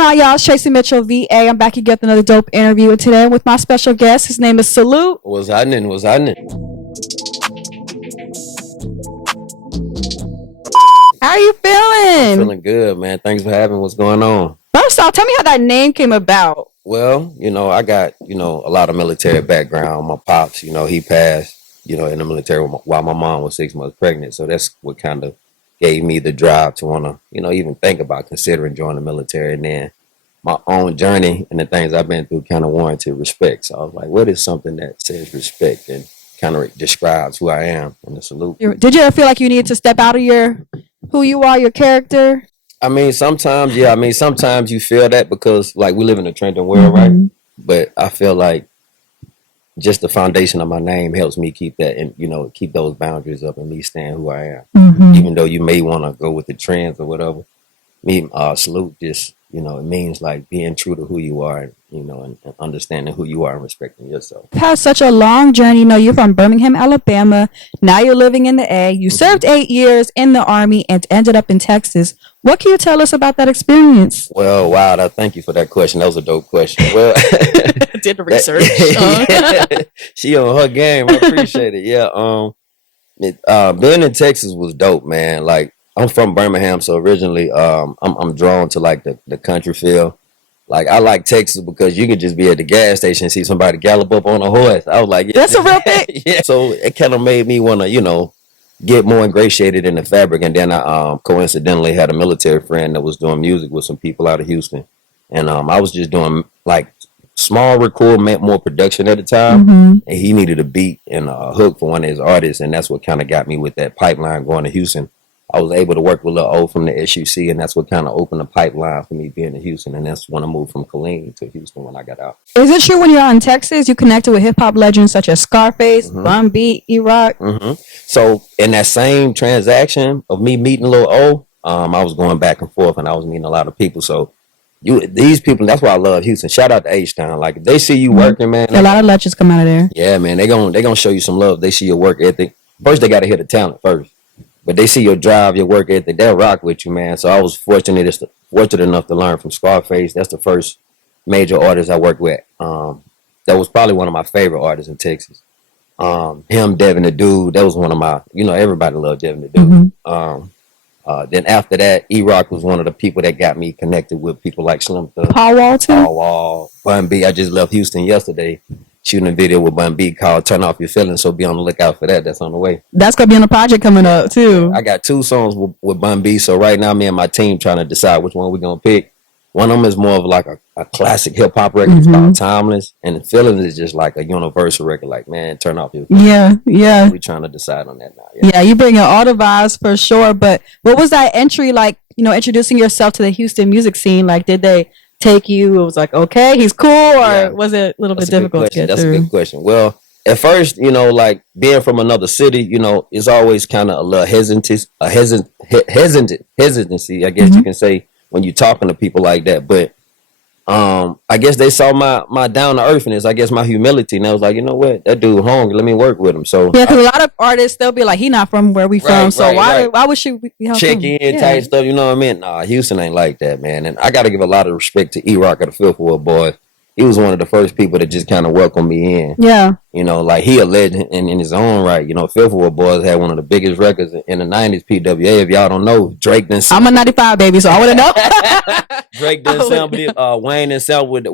going on, y'all? It's Tracy Mitchell, VA. I'm back again with another dope interview today with my special guest. His name is Salute. What's happening? What's happening? How are you feeling? Feeling good, man. Thanks for having. What's going on? First off, tell me how that name came about. Well, I got, a lot of military background. My pops, he passed, in the military while my mom was 6 months pregnant. So that's what kind of gave me the drive to want to, even think about considering joining the military. And then my own journey and the things I've been through kind of warranted respect. So I was like, what is something that says respect and kind of describes who I am in the salute? Did you ever feel like you needed to step out of who you are, your character? I mean, sometimes, yeah. I mean, sometimes you feel that because, like, we live in a Trenton world, right? But I feel like just the foundation of my name helps me keep that and, keep those boundaries up and me staying who I am. Even though you may want to go with the trends or whatever. Me, salute just, it means like being true to who you are, and understanding who you are and respecting yourself. You've had such a long journey. You're from Birmingham, Alabama. Now you're living in the A. You served 8 years in the Army and ended up in Texas. What can you tell us about that experience? Well, wow, thank you for that question. That was a dope question. Well, did the research. She on her game. I appreciate it. Yeah. Being in Texas was dope, man. Like, I'm from Birmingham, so originally I'm drawn to like the country feel. Like, I like Texas because you can just be at the gas station and see somebody gallop up on a horse. I was like, yeah, that's a real thing. Yeah. So it kind of made me want to, get more ingratiated in the fabric. And then I coincidentally had a military friend that was doing music with some people out of Houston. And I was just doing like small record, meant more production at the time. And he needed a beat and a hook for one of his artists. And that's what kind of got me with that pipeline going to Houston. I was able to work with Lil O from the SUC, and that's what kind of opened the pipeline for me being in Houston. And that's when I moved from Killeen to Houston when I got out. Is it true when you're out in Texas, you connected with hip-hop legends such as Scarface, Bun B, E-Rock? So in that same transaction of me meeting Lil O, I was going back and forth, and I was meeting a lot of people. So these people, that's why I love Houston. Shout out to H-Town. Like, if they see you working, man. A lot of legends come out of there. Yeah, man. They gonna show you some love. They see your work ethic. First, they got to hit the talent first. But they see your drive, your work ethic, they'll rock with you, man. So I was fortunate enough to learn from Scarface. That's the first major artist I worked with. That was probably one of my favorite artists in Texas. Him, Devin the Dude, that was one of my, everybody loved Devin the Dude. Then after that, E-Rock was one of the people that got me connected with people like Slim Thug, Paul Wall, too. Paul Wall, Bun B. I just left Houston yesterday, shooting a video with Bun B called Turn Off Your Feelings, so be on the lookout for that. That's on the way. That's going to be on the project coming up, too. I got 2 songs with Bun B, so right now me and my team trying to decide which one we're going to pick. One of them is more of like a classic hip-hop record. It's called Timeless, and the Feelings is just like a universal record, like, man, turn off your feelings. Yeah. We're trying to decide on that now. Yeah, you bring in all the vibes for sure, but what was that entry like, introducing yourself to the Houston music scene? Like, did they take you? It was like, okay, he's cool, or was it a little bit difficult to get That's through? a good question. Well, at first, like being from another city, it's always kind of a little hesitancy, I guess you can say, when you're talking to people like that. But I guess they saw my down to earthness, I guess my humility, and I was like, you know what, that dude hungry, let me work with him. So yeah, because a lot of artists, they'll be like, he not from where we from, so why would she be check in type stuff? You know what I mean? Nah, Houston ain't like that, man. And I got to give a lot of respect to E-Rock of the Fifth Ward Boys. He was one of the first people that just kind of welcomed me in. Yeah. Like, he a legend in his own right. Fifth Ward Boys had one of the biggest records in the 90s, PWA. If y'all don't know, Drake done I'm a 95 baby, so I want to know. Drake done sampled it. Wayne and Self with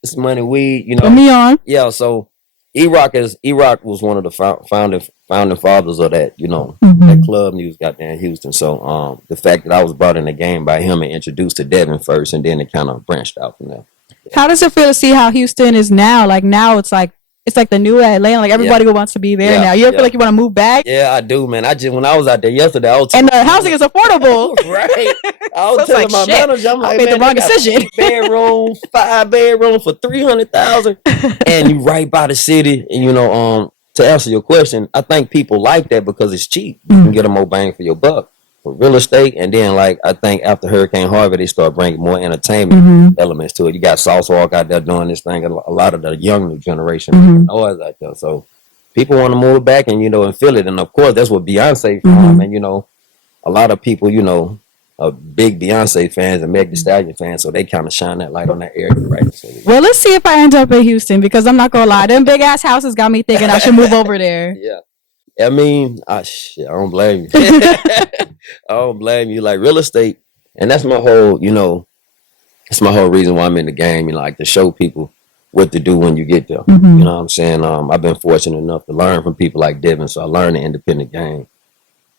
This Money Weed, Put me on. Yeah, so E-Rock was one of the founding fathers of that, that club music out there in Houston. So the fact that I was brought in the game by him and introduced to Devin first, and then it kind of branched out from there. How does it feel to see how Houston is now? Like, now it's like the new Atlanta. Like, everybody wants to be there now. You ever feel like you want to move back? Yeah, I do, man. When I was out there yesterday, and the housing is affordable. Right. I was telling my manager, I'm like, I made the wrong decision. 5 bedroom for $300,000, and you right by the city. And to answer your question, I think people like that because it's cheap. You can get a more bang for your buck. For real estate, and then like I think after Hurricane Harvey, they start bringing more entertainment elements to it. You got Sauce Walk out there doing this thing. A lot of the young new generation noise out there, so people want to move back and and feel it. And of course, that's what Beyonce from. And a lot of people big Beyonce fans and Meg Thee Stallion fans, so they kind of shine that light on that area, right? So, well, let's see if I end up in Houston, because I'm not gonna lie, them big ass houses got me thinking I should move over there. yeah. I mean, shit, I don't blame you. I don't blame you. Like real estate, and that's my whole, that's my whole reason why I'm in the game. Like to show people what to do when you get there. Mm-hmm. You know what I'm saying? I've been fortunate enough to learn from people like Devin, so I learned the independent game.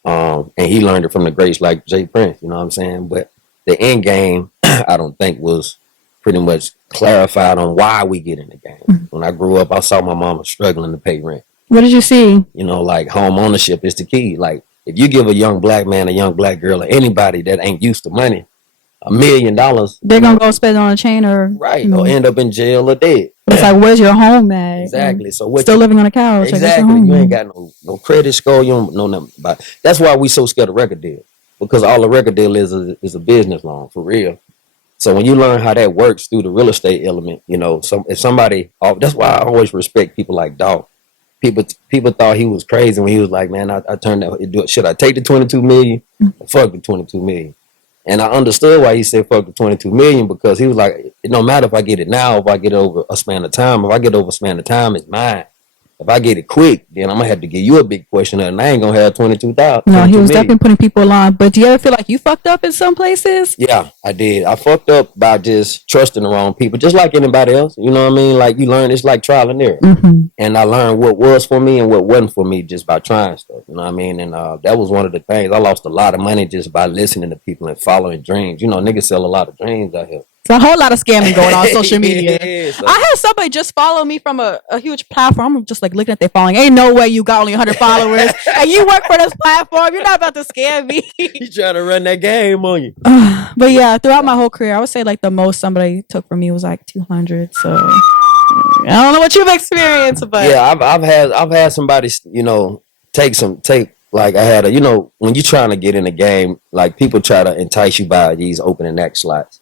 And he learned it from the greats like Jay Prince. You know what I'm saying? But the end game, I don't think was pretty much clarified on why we get in the game. Mm-hmm. When I grew up, I saw my mama struggling to pay rent. What did you see? Like home ownership is the key. Like if you give a young black man, a young black girl, or anybody that ain't used to money, $1 million, they're gonna go spend it on a chain or right, or end up in jail or dead. It's like, where's your home at? Exactly. So what? Still living on a couch? Exactly. You ain't got no credit score. You don't know nothing about it. That's why we so scared of record deal, because all a record deal is a business loan for real. So when you learn how that works through the real estate element, if somebody, that's why I always respect people like Dolph. People thought he was crazy when he was like, man, I turned that. Should I take the 22 million? Fuck the 22 million. And I understood why he said fuck the 22 million, because he was like, it don't matter if I get it now, if I get it over a span of time. If I get over a span of time, it's mine. If I get it quick, then I'm gonna have to give you a big portion of it, and I ain't gonna have 22,000. No, he was definitely putting people on. But do you ever feel like you fucked up in some places? Yeah, I did. I fucked up by just trusting the wrong people, just like anybody else. You know what I mean? Like you learn, it's like trial and error. Mm-hmm. And I learned what was for me and what wasn't for me just by trying stuff. You know what I mean? And that was one of the things. I lost a lot of money just by listening to people and following dreams. Niggas sell a lot of dreams out here. It's a whole lot of scamming going on social media. Yeah, so. I had somebody just follow me from a huge platform. I'm just like looking at their following. Ain't no way you got only 100 followers and you work for this platform. You're not about to scam me. You trying to run that game on you. But yeah, throughout my whole career, I would say like the most somebody took from me was like 200. So I don't know what you've experienced, but yeah, I've had somebody, take. Like I had when you're trying to get in the game, like people try to entice you by these opening act slots.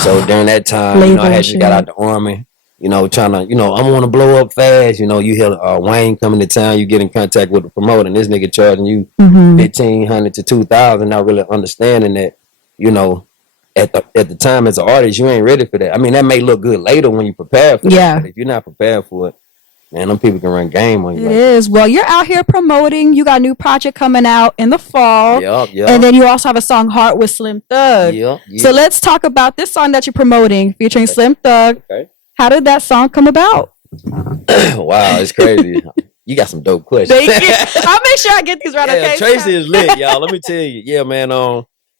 So during that time, I had just got out the army, trying to, I want to blow up fast. You hear Wayne coming to town, you get in contact with the promoter, and this nigga charging you $1,500 to $2,000, not really understanding that, at the time as an artist, you ain't ready for that. I mean, that may look good later when you prepare for that, but if you're not prepared for it, man, them people can run game on you. It is. Well, you're out here promoting. You got a new project coming out in the fall. Yep. And then you also have a song, Heart, with Slim Thug. Yep. So let's talk about this song that you're promoting featuring Slim Thug. Okay. How did that song come about? Wow, it's crazy. You got some dope questions. Thank you. I'll make sure I get these right. Okay, Tracy is lit, y'all. Let me tell you. Yeah, man.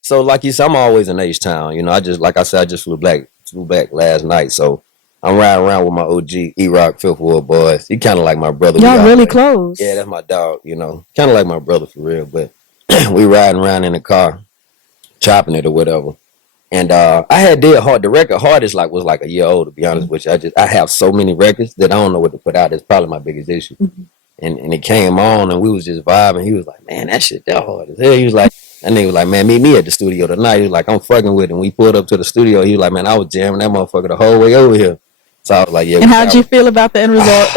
So like you said, I'm always in H-Town. I just flew back last night. So I'm riding around with my OG E-Rock, Fifth Ward boys. He kind of like my brother. Y'all really close. Yeah, that's my dog, Kind of like my brother for real. But we riding around in the car, chopping it or whatever. And I had did Hard. The record Hard was like a year old, to be honest with you. I have so many records that I don't know what to put out. It's probably my biggest issue. Mm-hmm. And it came on and we was just vibing. He was like, man, that shit that hard as hell. He was like, that nigga was like, man, meet me at the studio tonight. He was like, I'm fucking with it. And we pulled up to the studio. He was like, man, I was jamming that motherfucker the whole way over here. So I was like, yeah. And how'd you feel about the end result?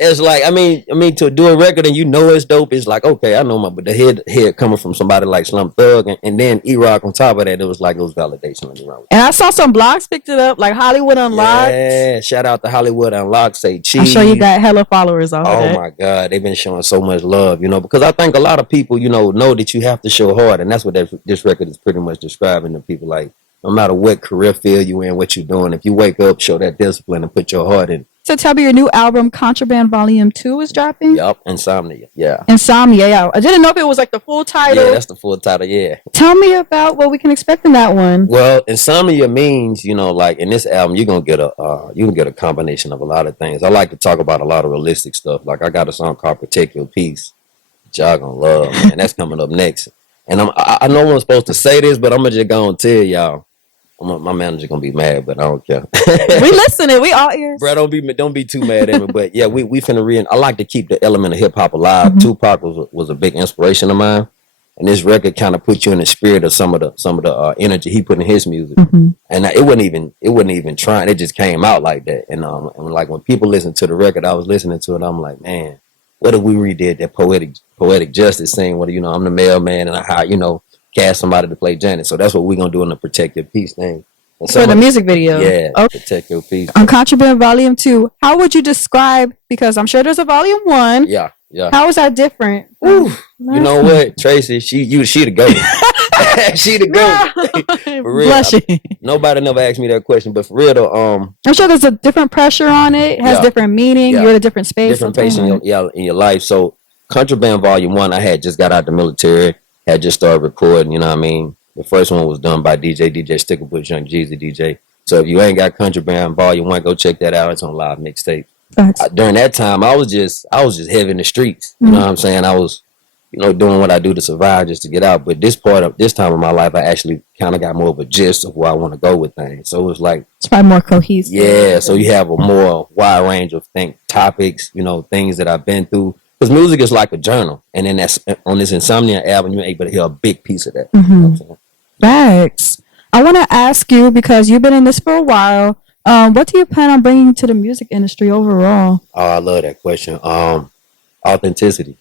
It's like, I mean, to do a record and it's dope. It's like, okay, I know but the head coming from somebody like Slim Thug and then E-Rock on top of that, it was validation. And I saw some blogs picked it up, like Hollywood Unlocked. Yeah, shout out to Hollywood Unlocked. Say cheese. I'm sure you got hella followers on Oh my God, they've been showing so much love, because I think a lot of people, know that you have to show hard, and that's what this record is pretty much describing to people. Like, no matter what career field you in, what you're doing, if you wake up, show that discipline and put your heart in. So tell me, your new album, Contraband Volume 2, is dropping? Yup, Insomnia, yeah. Insomnia, yeah. I didn't know if it was like the full title. Yeah, that's the full title, yeah. Tell me about what we can expect in that one. Well, Insomnia means, like in this album, you're going to get a combination of a lot of things. I like to talk about a lot of realistic stuff. Like I got a song called Protect Your Peace, which y'all going to love, man. That's coming up next. And I know I'm supposed to say this, but I'm just going to tell y'all. My manager gonna be mad, but I don't care. We listening. We all ears. Bro, don't be too mad at me. But yeah, we finna I like to keep the element of hip hop alive. Mm-hmm. Tupac was a big inspiration of mine, and this record kind of put you in the spirit of some of the energy he put in his music. Mm-hmm. And it wasn't even trying. It just came out like that. And like when people listen to the record, I was listening to it. I'm like, man, what if we redid that poetic justice scene? What I'm the mailman and I cast somebody to play Janet. So that's what we're gonna do in the Protect Your Peace thing. For the music video. Yeah, okay. Protect Your Peace. On Contraband Volume 2, how would you describe, because I'm sure there's a Volume 1. Yeah. How is that different? Ooh, you know what, Tracy? She the GOAT. She the GOAT. For real. Blushing. Nobody never asked me that question, but for real though, I'm sure there's a different pressure on it. It has different meaning. You're in a different space. Different pace in your life. So Contraband Volume 1, I had just got out the military, had just started recording, you know what I mean? The first one was done by DJ Stickerbush, Young Jeezy DJ. So if you ain't got Contraband Volume 1, go check that out. It's on Live Mixtape. During that time, I was just heavy in the streets. You know what I'm saying? I was, doing what I do to survive just to get out. But this time of my life, I actually kind of got more of a gist of where I want to go with things. So it was like, it's probably more cohesive. Yeah. So you have a more wide range of topics, things that I've been through. Because music is like a journal. And then that's on this Insomnia album, you're able to hear a big piece of that. Mm-hmm. You know Thanks. I want to ask you, because you've been in this for a while, what do you plan on bringing to the music industry overall? Oh, I love that question. Authenticity.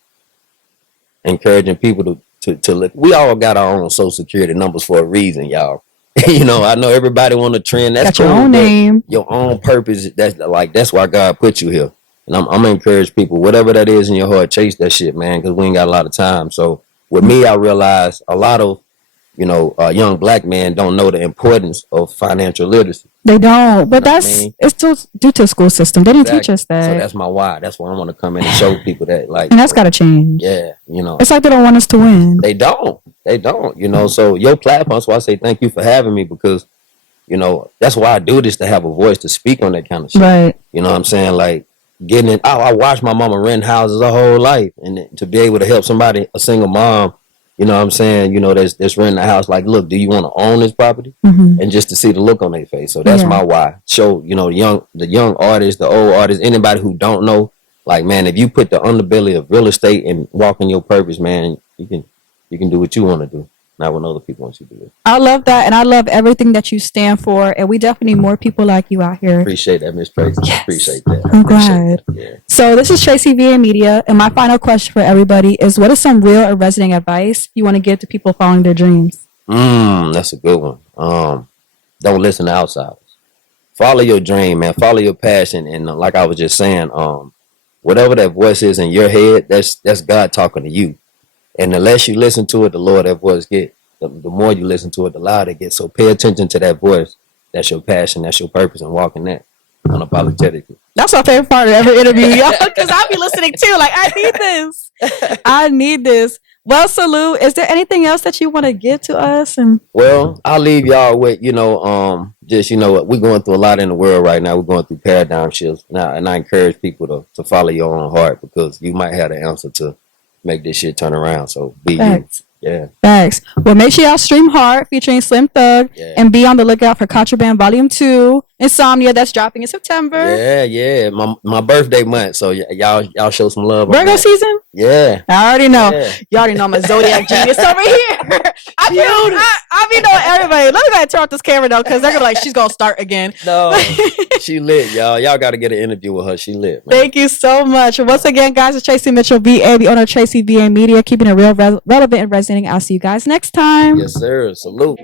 Encouraging people to look. We all got our own social security numbers for a reason, y'all. I know everybody want to trend. That's got your own name. Your own purpose. That's why God put you here. And I'm going to encourage people, whatever that is in your heart, chase that shit, man, because we ain't got a lot of time. So with me, I realized a lot of, young black men don't know the importance of financial literacy. They don't, but it's still due to the school system. They didn't teach us that. So that's my why. That's why I want to come in and show people that, and that's got to change. Yeah, It's like they don't want us to win. They don't. So your platform, that's why I say thank you for having me, because, that's why I do this, to have a voice to speak on that kind of shit. Right. You know what I'm saying? Like, getting it. I watched my mama rent houses her whole life, and to be able to help somebody, a single mom, you know what I'm saying, that's renting a house, like, look, do you want to own this property? Mm-hmm. And just to see the look on their face. So that's my why. Show, the young artists, the old artists, anybody who don't know, like, man, if you put the underbelly of real estate and walk in your purpose, man, you can do what you want to do. Not what other people want you to do. I love that, and I love everything that you stand for, and we definitely need more people like you out here. Appreciate that, Miss Tracy. Yes. Appreciate that. I'm glad. Yeah. So this is Tracy VA Media, and my final question for everybody is, what is some real or resonating advice you want to give to people following their dreams? That's a good one. Don't listen to outsiders. Follow your dream, man. Follow your passion, and like I was just saying, whatever that voice is in your head, that's God talking to you. And the less you listen to it, the lower that voice get. The more you listen to it, the louder it gets. So pay attention to that voice. That's your passion. That's your purpose, and walk in that unapologetically. That's my favorite part of every interview, y'all, because I'll be listening too. Like, I need this. I need this. Well, Salute, is there anything else that you want to give to us? Well, I'll leave y'all with, just, we're going through a lot in the world right now. We're going through paradigm shifts now, and I encourage people to follow your own heart, because you might have the answer to make this shit turn around. So be Thanks. you. Yeah. Thanks. Well, make sure y'all stream Heart featuring Slim Thug, and be on the lookout for Contraband Volume 2, Insomnia, that's dropping in September. Yeah. My birthday month. So y'all show some love. Virgo season? Yeah. I already know. Yeah. You already know I'm a zodiac genius over here. I be knowing everybody. Let me go ahead and turn off this camera though, because they're gonna be like, she's gonna start again. No. She lit, y'all. Y'all gotta get an interview with her. She lit, man. Thank you so much. Once again, guys, it's Tracy Mitchell, VA, the owner of Tracy VA Media, keeping it real, relevant, and resonating. I'll see you guys next time. Yes, sir. Salute.